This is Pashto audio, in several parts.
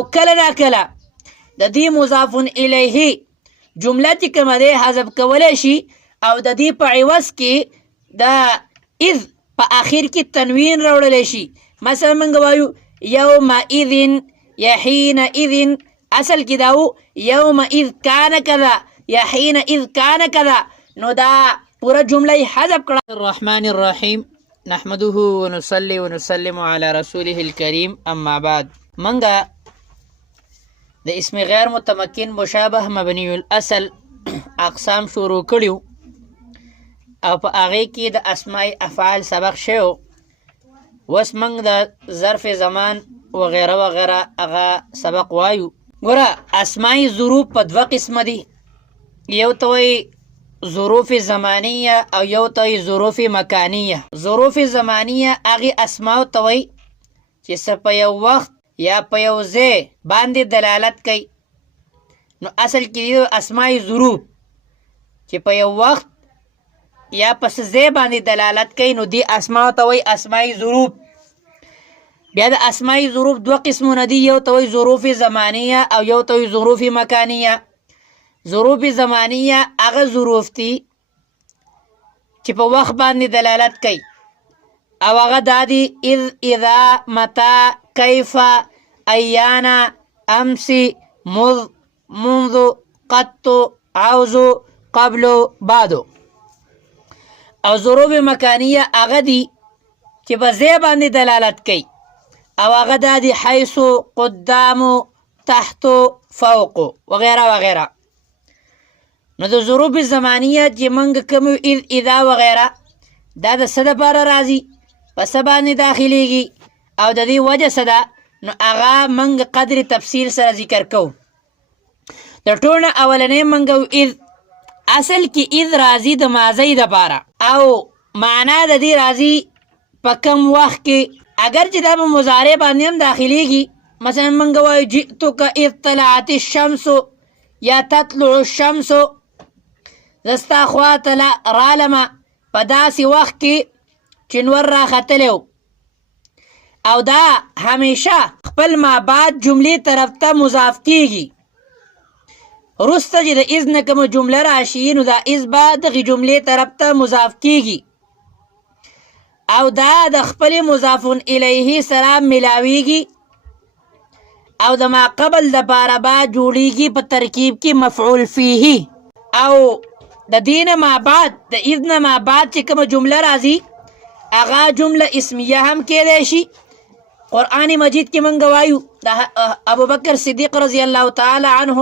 او کله نا کله د دې مضاف الیه جمله چې کومه دی حذف کولی شي او د دې په عوض کې د اذ په آخر کې تنوین راوړلی شي. مثلا موږ وایو یومئذ یا حینئذ، اصل کې دا و یومئذ کان کذا یا حینئذ کان کذا، نو دا پورا جمله یې حذف کړه. الرحمن الرحیم نحمده ونصلي ونسلم على رسوله الكريم. اما بعد، منګه د اسم غیر متمکن مشابه مبنی الاصل اقسام شروع کړیو او په هغې کې د اسماء افعال سبق شوی. اوس موږ د ظرف زمان وغیره وغیره هغه سبق وایو. ګوره اسماء ظروف په دوه قسمه دي، یو ته وایي ظروف زمانیه او یو ته وایي ظروف مکانیه. ظروف زمانیه هغې اسماو ته وایي چې څه په یو وخت یا په یو ځای باندې دلالت کوي. نو اصل کې اسماء ظروف چې په یو وخت یا په څه ځای باندې دلالت کوي نو دې اسماو ته وایي اسماء ظروف. بیا د اسماء ظروف دوه قسمونه دي، یو ته وایي ظروف زمانیه او یو ته وایي ظروف مکانیه. ظروف زمانیه هغه ظروف دي چې په وخت باندې دلالت کوي او هغه دا دي اذ، اذا، متى، کیف، ایانا، امسی، مذ، منذ، قط، عوض، قبل، بعدو. او ظروف مکانیه هغه دي چې په ځای باندې دلالت کوي او هغه دا دي حیث، قدام، تحت، فوق وغیره وغیره. نو د ظروف زمانیه چې موږ کوم اذ، اذا وغیره دا د څه دپاره راځي، په څه باندې داخلیږي او د دې وجه څه ده، نو هغه موږ قدر تفصیل سره ذکر کوو. د ټول نه اولنی موږ اذ، اصل کې اذ راځي د ماضی دپاره او معنا د دې راځي په کم وخت کې، اگر چې دا په مضارع باندې هم داخلیږي. مثلا موږ وایو جئتک اذ طلعت الشمس یا تطلع الشمس، زه ستا خواته رالمه په داسې وخت کې چې نور راختلی و. او دا همیشه خپل ما بعد جملې طرف ته مضاف کیږي. وروسته چې د اذ نه کومه جمله راشي نو دا اذ به دغې جملې طرف ته مضاف کیږي او دا د خپل مضاف الیه سره ملاویږي او د ما قبل دپاره به جوړیږي په ترکیب کې مفعول فیه. او د دې نه ما بعد د اذ نه ما بعد چې کومه جمله راځي هغه جمله اسمیه هم کیدی شي. قرآن مجید کې موږ وایو د ابوبکر صدیق رضی الله تعالی عنه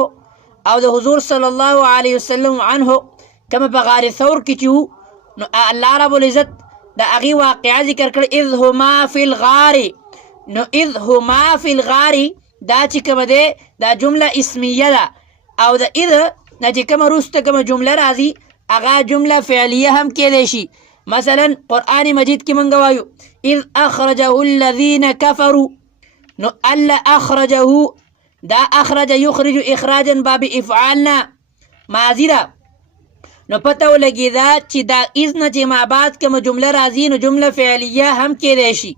او د حضور صلی الله علیه وسلم عنه کومه په غار ثور کې چې وو نو الله رب العزت د هغې واقعه ذکر کړ اذ هما فی الغار. نو اذ هما فی الغار دا چې کومه دی دا جمله اسمیه ده او د اذ نه چې کومه وروسته کومه جمله راځي هغه جمله فعلیه هم کیدی شي. مثلا قرآن مجید کې موږ وایو اذ اخرجه الذین کفروا، نو الله اخرجه دا اخرج یخرج اخراجا باب افعالنا ماضی ده. نو پته ولګېده چې دا اذ نه چې ما بعد کومه جمله راځي نو جمله فعلیه هم کیدی شي.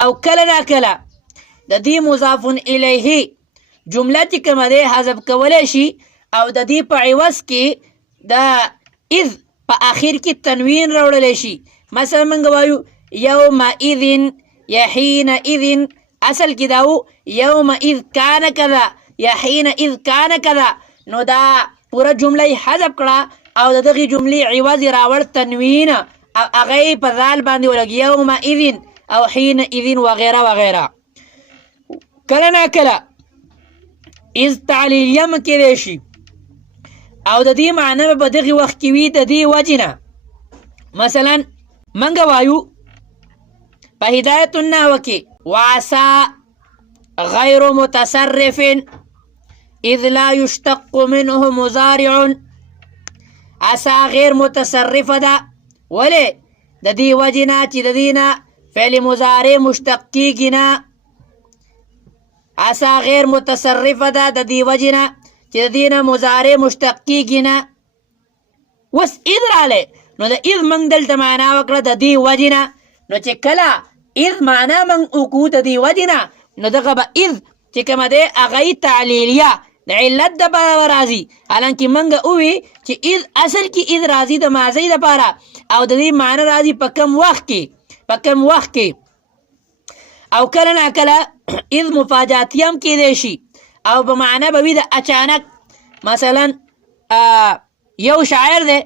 او کله نا کله د دې مضاف الیه جمله چې کومه دی حذف کولی شي او د دې په عوض کې د اذ په آخر کې تنوین راوړلی شي. مثلا موږ وایو یومئذ یا حینئذ، اصل کې دا و یومئذ کان کذا یا حینئذ کان کذا، نو دا پوره جمله یې حذف کړه او د دغې جملې عوض یې راوړ تنوین او هغه یې په ذال باندې ولګي یومئذ او حینئذ وغیره وغیره. کله نا کله اذ تعلیلیه هم کیدی شي او د دې معنی به په دغې وخت کې وي د دې وجې نه. مثلا موږ وایو په هدایت النحو کې وعسى غیر متصرف اذ لا یشتق منه مضارع. عسى غیر متصرفه ده، ولې د دې وجې نه چې د دې نه فعل مضارع مشتق کیږي نه. عسى غیر متصرفه ده د دې وجې نه چې د دې نه مضارع مشتق کیږي نه. اوس اذ رالی نو د اذ موږ دلته معنا وکړه د دې وجې نه. نو چې کله اذ معنا موږ وکړو د دې وجې نه نو دغه به اذ چې کومه دی هغه یې تعلیلیه د علت دپاره راځي. حالانکې موږ ووي چې اذ اصل کې اذ راځي د ماضي دپاره او د دې معنی راځي په کم وخت کې او کله ناکله اذ مفاجاتي هم کیدی شي او په معنی به وي د اچانک. مثلا یو شاعر دی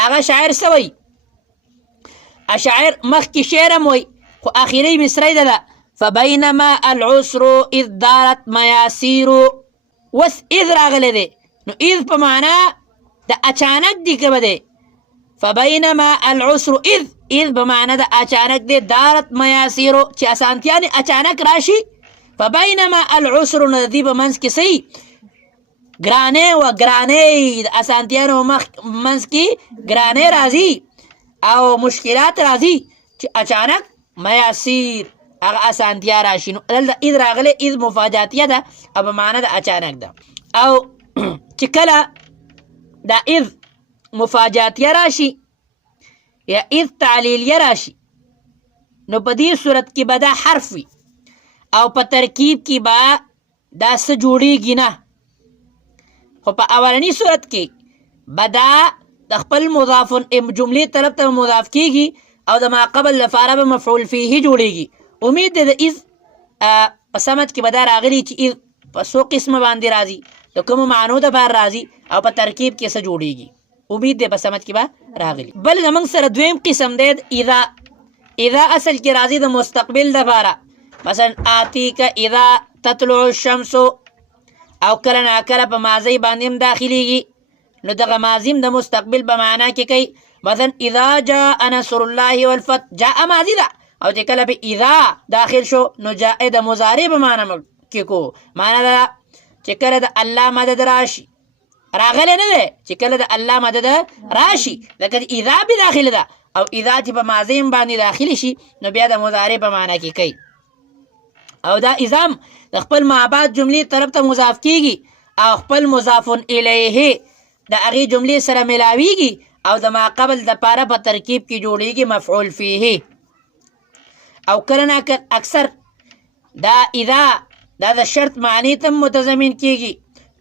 هغه شاعر څه وایي؟ شاعر مخکې شعر هم وایي خو اخري مصرۍ ده فبینما العسر اذ دارت میاسیر. وس اذ راغلی دی نو اذ په معنا د اچانک دی که به دی فبینما العسر اذ په معنا د اچانک دی دارت میاسیرو چې اسانتیانې اچانک راشي. فبینما العسر نو د دې په منځ کې څه ګرانۍ د اسانتیانو منځ کې ګرانۍ راځي او مشکلات راځي چې اچانک میاسیر هغه اسانتیا راشي. نو دلته اذ راغلی اذ مفاجاتیه ده او په معنا د اچانک ده. او چې کله دا اذ مفاجاتیه راشي یا اذ تعلیلیه راشي نو په دې صورت کې به دا حرف وي او په ترکیب کې به دا څه جوړیږي نه. خو په اولني صورت کې به دا د خپل مضاف جملې طرف ته مضاف کیږي او د ما قبل لپاره به مفعول فیه جوړیږي. امید ده د اذ په سمج کې به دا راغلي چې اذ په څو قسمه باندې راځي د کومو معنو دپاره راځي او په ترکیب کې څه جوړیږي. امید ده په سمج کې به راغلي. بل زموږ سره دویم قسم دی اذا اصل کې راځي د مستقبل دپاره. مثلا آتیک اذا تطلع الشمس او کله ناکله په ماضی باندې هم داخلیږي نو دغه ماضي هم د مستقبل په معنا کې کوي. مثلا اذا جاء نصر الله والفتح جاء ماضي ده او چې کله په اذا داخل شو نو جاء د مضارع په معنا کې کو معنا ده چې کله د الله مدد راشي راغلی نه دی چې کله د الله مدد راشي لکه اذا به داخل ده او اذا چې په ماضي باندې داخل شي نو بیا د مضارع په معنا کې کوي. او دا اذا د خپل معبد جملې طرف ته مضاف کیږي او خپل مضاف الیه د هغې جملې سره ملاویږي او د ما قبل دپاره په ترکیب کې جوړیږي مفعول فیه. او کله ناکله اکثر دا اذا دا د شرط معنی ته متضمن کیږي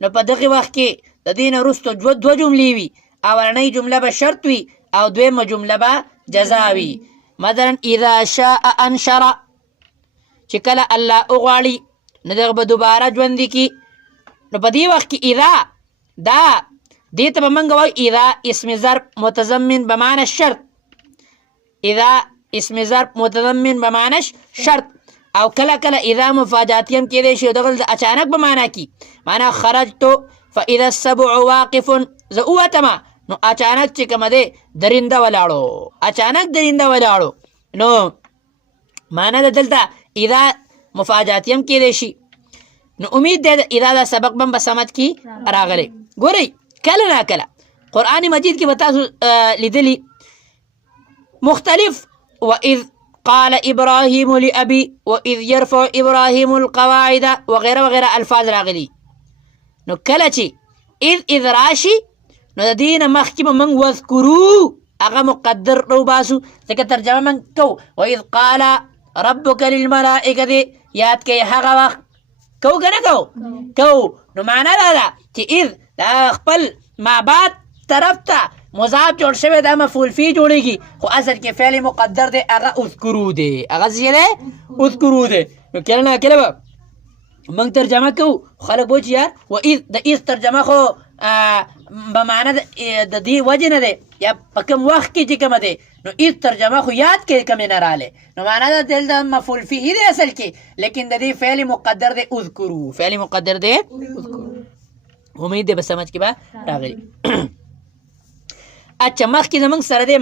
نو په دغه وخت کې د دې نه وروسته دوه جملې وي. اولنۍ جمله به شرط وي او دویمه جمله به جزا وي. مثلا اذا شاء انشر چې کله الله وغواړي نو دغه به دوباره ژوندي کي. نو په دې وخت کې اذا دا دې ته به موږ وایو اذا اسم ظرف متضمن بمعنى الشرط. اذا اسم ظرف متضمن بمعنى شرط. او کله کله اذا مفاجاتی هم کېدی شي دغه د اچانک په معنا کې معنا خرجت فاذا السبع واقف زه ووتمه نو اچانک چې کومه دی درنده ولاړو نو معنا د دلته اذا مفاجاتی هم کېدی شي. نو امید دی اذا دا سبق به په سمج کې راغلی. ګورئ کله ناکله قرآن مجید کې به تاسو لیدلي مختلف وإذ قال إبراهيم لأبي وإذ يرفع إبراهيم القواعد وغيره وغيره الفاظ راغلي. نو کله چې اذ راشي نو د دې نه مخکې به موږ واذکرو هغه مقدر روباسو ځکه ترجمه موږ کوو وإذ قال ربك للملائکة یاد کوئ هغه وخت کوو که نه کوو نو معنا دا ده چې اذ دا خپل معبد طرف ته مضاف جوړ شوی دا مفعول فی جوړیږي خو اصل کې فعل مقدر دی هغه اذکرو دی هغه څه دی اذکرو دی. نو کله ناکله به موږ ترجمه کوو خلک به وایي یار و اذ د اذ ترجمه خو به معنا د دې وجې نه دی یا په کوم وخت کې چې کومه دی نو اذ ترجمه خو یاد کې کومې نه رالی نو معنا د دلته مفعول فیه دی اصل کې لیکن د دې فعل مقدر دی اذکرو فعل مقدر دی اذکرو. امید دی به سمج کې به راغلی. اچھا مخکې زموږ سره دی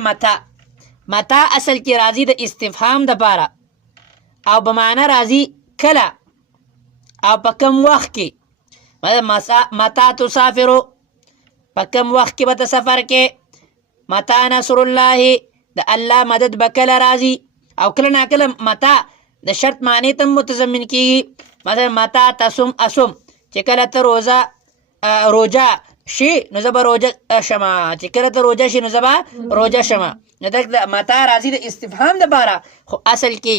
متا اصل کې راځي د استفهام دپاره او به معنا راځي کله او په کوم وخت کې. متا تسافرو په کوم وخت کې به ته سفر کې. متا نصر الله د الله مدد به کله راځي او کله ناکله متا د شرط معنی ته متضمن کېږي. مثلا متا تصم اصم چې کله ته روژه شي نو زه به روژه شمه چې کله ته روژه شي نو زه به روژه شمه نو دلته متا راځي د استفهام دپاره، خو اصل کې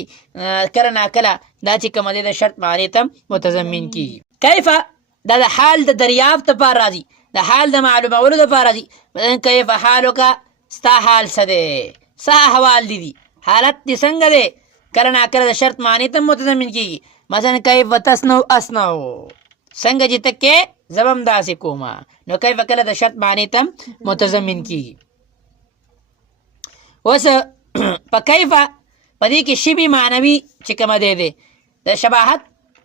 کله ناکله دا چې کومه دی د شرط معنی ته متضمن کېږي. کیفه دا د حال د دریافت دپاره راځي، د حال د معلومولو دپاره راځي. مثلا کیف حالک، ستا حال څه دی، څه احوال دي، حالت دې څنګه دی، کله ناکله د شرط معنی ته متضمن کېږي. مثلا کیف تصنع اصنع، څنګه چې ته کې زه به هم داسې کومه، نو کیف کله د شرط معنی ته متضمن کېږي. اوس په کیفه په دې کې شبه معنوي چې کومه دی د شباهت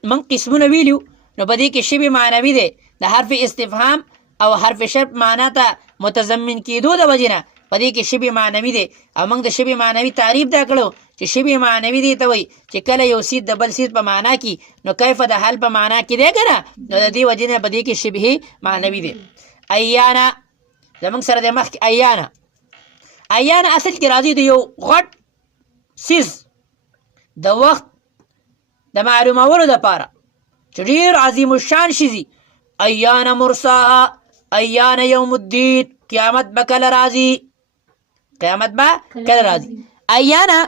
من قسمونه ویلو، نو په دې کې شبه معنوي دی د حرف استفهام او حرف شرط معنا ته متضمن کېدو د وجې نه په دې کې شبه معنوي دی. او موږ د شبه معنوي تعریف دا کړو چې شبه معنوي دی ته وایي چې کله یو سیز د بل سیز په معنا کې، نو کیف د حال په معنا کې دی که نه، نو د دې وجې نه په دې کې شبه معنوي دی. ایانا زموږ سره د مخکې ایانا اصل کې راځي د یو غټ سیز د وخت د معلومولو دپاره چې ډېر عظیم الشان شي. ایانا مرساها، ایانا یوم الدین، قیامت به کله راځي، قیامت به کله راځي. ایانا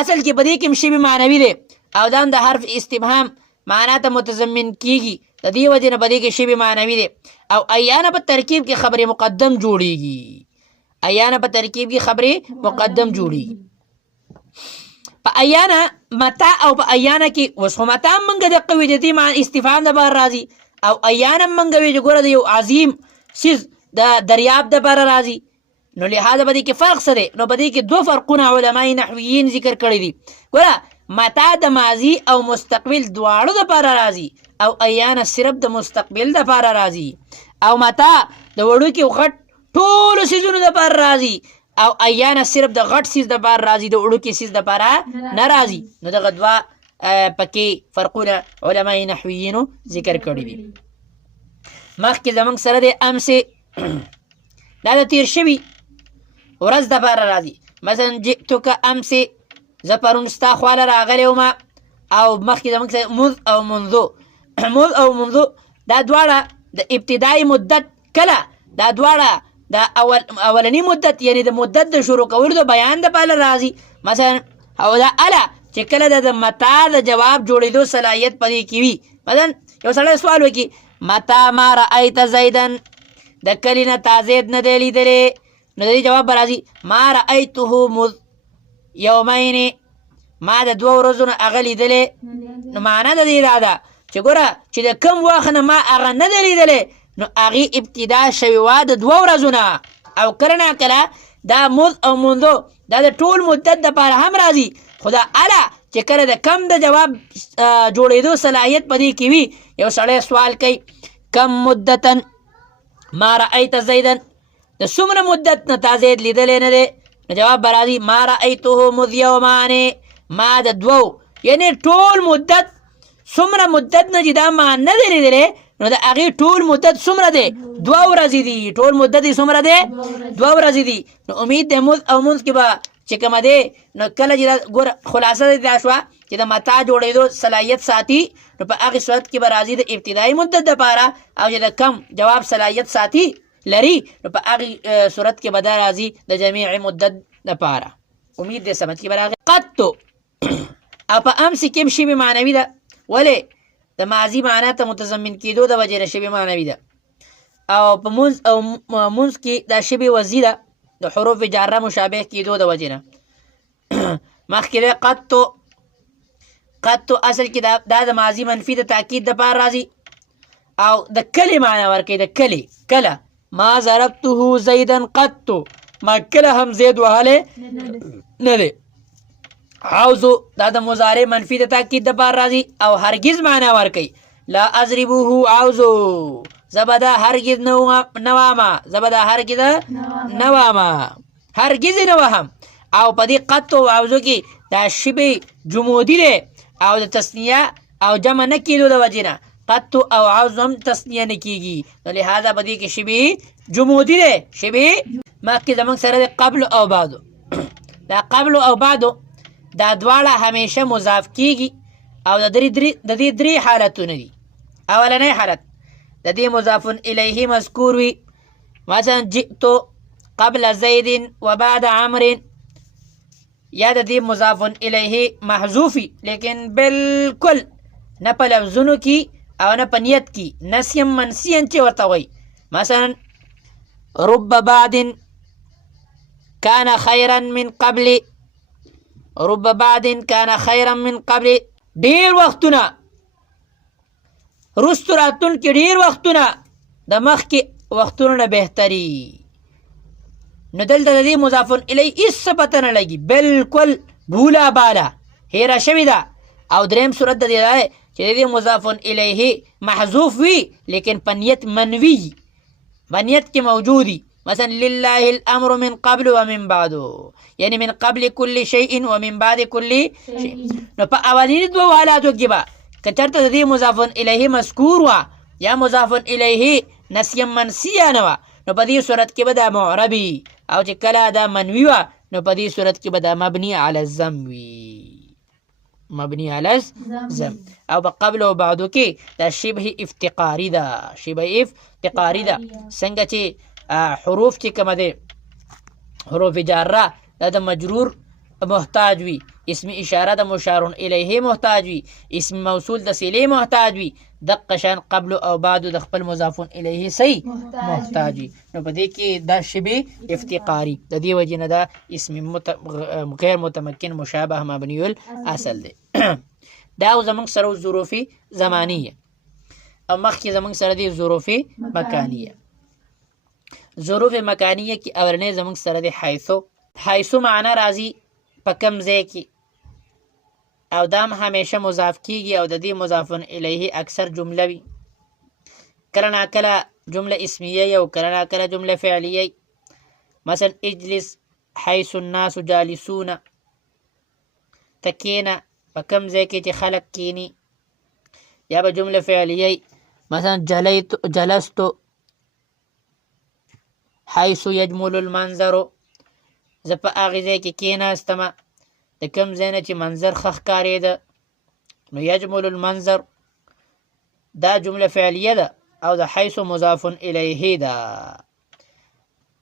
اصل کې په دې کې شبه معنوي دی او دا هم د حرف استفهام معنا ته متضمن کېږي، د دې وجې نه په دې کې شبه معنوي دی. او ایانا په ترکیب کې خبر مقدم جوړیږي، ایانا په ترکیب کې خبر مقدم جوړیږي. په ایانا متا او په ایانا کې اوس خو متا هم موږ دقه وي چې دې معنی استفهام دپاره راځي، او ایانا هم موږ وي چې ګوره د یو عظیم سیز د دریاب دپاره راځي. نو لحاظه په دې کې فرق څه دی؟ نو په دې کې دوه فرقونه علمای نحویین ذکر کړي دي. ګوره متا د ماضي او مستقبل دواړو دپاره راځي، او ایانا صرف د مستقبل دپاره راځي. او متا د وړوکي غټ ټولو سیزونو دپاره راځي، او ایانا صرف د غټ سیز دپاره راځي، د وړوکي سیز دپاره نه راځي. نو دغه دوه پکې فرقونه علمای نحویینو ذکر کړي دي. مخکې زموږ سره د امسې دا د تیر شوي ورځ دپاره راځي. مثلا جئتک امسې، زه پرون ستا خواله راغلی وم. او مخکې زموږ سره مذ او منذ، مذ او منذ دا دواړه د ابتدایي مدت کله، دا دواړه د اولني مدت یعنی د مدت د شروع کولو د بیان دپاره راځي. مثلا او دا اله چې کله د متا د جواب جوړېدو صلاحیت په دې کې وي. مثلا یو سړی سوال وکړي متا ما رأیت زیدن، د کلې نه تا زید نه دی لیدلی، نو د دې جواب به راځي ما رأیته مذ یومین، ما د دوه ورځو نه هغه لیدلی. نو معنا د دې دا ده چې ګوره چې د کوم وخت نه ما هغه نه دی لیدلی، نو هغې ابتدا شوې وه د دوه ورځو نه. او کله ناکله دا مذ او منذ دا د ټول مدت دپاره هم راځي، خو دا اله چې کله د کم د جواب جوړېدو صلاحیت په دې کې وي. یو سړی سوال کوي کم مدتن ما رأیت زیدن، د څومره مدت نه تا زید لیدلی نه دی، نو جواب به راځي ما رأیته مذ یومانې، ما د دوو یعنې ټول مدت څومره مدت نه چې دا ما نه دی لیدلی، نو د هغې ټول مدت څومره دی؟ 2 ورځې دي. ټول مدت یې څومره دی؟ 2 ورځې دي. نو امید دی مذ او منذ کې به چې کومه دی، نو کله چې ګوره خلاصه دا شوه چې د متا جوړېدو صلاحیت ساتي، نو په هغې صورت کې به راځي د ابتدایي مدت دپاره، او چې د کم جواب صلاحیت ساتي لري، نو په هغې صورت کې به دا راځي د جمیع مدت دپاره. امید دی سمجھ کې به راغی. قطو او په امس کې هم شبه معنوي ده، ولې د ماضي معنا ته متضمن کېدو د وجې نه شبه معنوي ده. او په منځ کې دا شبه وضعي ده، د حروف جاره مشابه کېدو د وجې نه. مخکې دی قطو اصل کې دا د ماضي منفي د تاکید دپاره راځي، او د کلې معنا ورکوي. د کله ما ضربته زیدن قطو، ما کله هم زید وهلی نه دی. عوضو دا د مضارع منفي د تاکید دپاره راځي، او هرگز معنا ورکوي. لا اضربه عوضو، زه به دا هرگز نه وامه، زه به دا هرگز نه وامه، هرگز یې نه وهم. او په دې قط او عوضو کې دا شبه جمودي دی، او د تثنیه او جمع نه کېدو د وجې نه قط او عوض هم تثنیه نه کېږي، نو لهذا په دې کې شبه جمودي دی. شبه مخکې زموږ سره د قبل او بعدو، دا قبل او بعدو دا دواړه همیشه مضاف کېږي، او د دې درې حالتونه دي. اولنی حالت د دې مضاف الیه مذکور وي، مثلا جئتو قبل زید و بعد عمر، یا د دې مضاف الیه محذوفي لیکن بالکل نه په لفظونو کې او نه په نیت کې نسیا منسیا چې ورته وایي. مثلا رب بعد كان خيرا من قبل، رب بعد كان خيرا من قبل، ډیر وختونه رستو راتلونکي ډیر وختونه د مخکې وختونو نه بهتري. نو دلته د دې مضاف الیه هېڅ څه پته نه لګي، بالکل بولا بالا هیره شوې ده. او دریم صورت د دې دا دی چې د دې مضاف الیه محذوف وي لیکن په نیت منوي، په نیت کې موجودي. مثلا لله الامر من قبل ومن بعد، یعنی من قبل كل شيء ومن بعد كل شيء. نو په اولینی دوه حالاتو کې به که چېرته د دې مضاف الیه مذکور وه یا مضاف الیه نسیا منسیه نه وه، نو په دې صورت کې به دا معربي، او چې کله دا منوي وه نو په دې صورت کې به دا مبني علی الضم وي، مبني علی الضم. او په قبل او بعدو کې دا شبه افتقاري ده، شبه افتقاري ده. څنګه چې حروف چې کومه دی حروف جاره دا د مجرور محتاج وي، اسم اشاره د مشار الیه محتاج وي، اسم موصول د صله محتاج وي، دقه شان قبل او بعد د خپل مضاف الیه صحیح محتاج وي. نو په دې کې دا شبه افتقاري د دې وجې نه دا اسم غیر متمکن مشابه مبني الاصل دی. دا زمونږ سره ظروف زمانیه او مخکې زمونږ سره دی ظروف مکانیه. ظروف مکانیه کې اولنی زمونږ سره دی حیثو معنا راځي په کم ځای کې، او دا هم همیشه مضاف کیږي او د دې مضاف الیه اکثر جمله وي، کله ناکله جمله اسمیه او کله ناکله جمله فعلیه. مثلا اجلس حیث الناس جالسون، تکینا په کم ځای کې چې خلق کینی. یا به جمله فعلیه مثلا جلست حیث یجمل المنظر، زه په هغې ځای کې کېناستمه د کوم ځای نه چې منظر ښه ښکارېده، نو یجمل المنظر دا جمله فعلیه ده او د حیث مضاف الیه ده.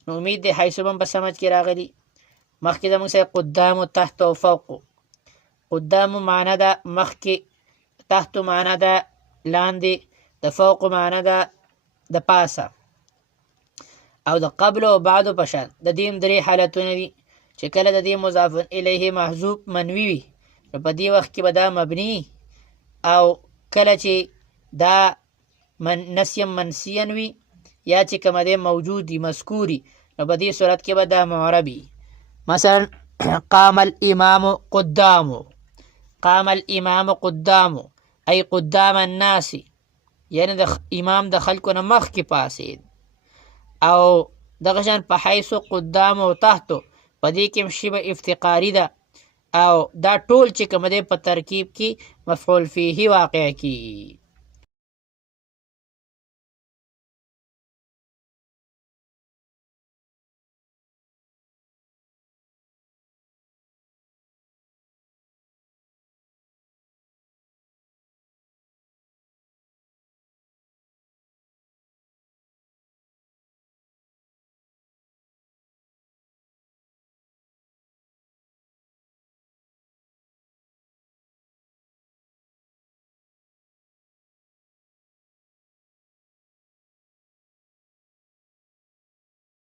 نو امید دی حیث هم په سمج کې راغلي. مخکې زموږ سره قدام و تحت و فوق. قدام معنا ده مخکې، تحت معنا ده لاندې، د فوق معنا ده د پاسه، او د قبل او بعدو په شان. د دې درې حالتونه دي چې کله د دې مضاف الیه محذوف منوي وي نو په دې وخت کې به دا مبني، او کله چې دا نسیا منسیا وي یا چې کومه دی موجود وي مذکوري نو په دې صورت کې به دا معربي. مثلا قام الامام قدامه، قام الامام قدامه ای قدام الناس، یعنی د امام د خلکو نه مخکې پاسید. او دغه شان په حیث قدام او تحتو په دې کې شبه افتقاري ده، او دا ټول چې کوم دی په ترکیب کې مفعول فیه واقع کیږي.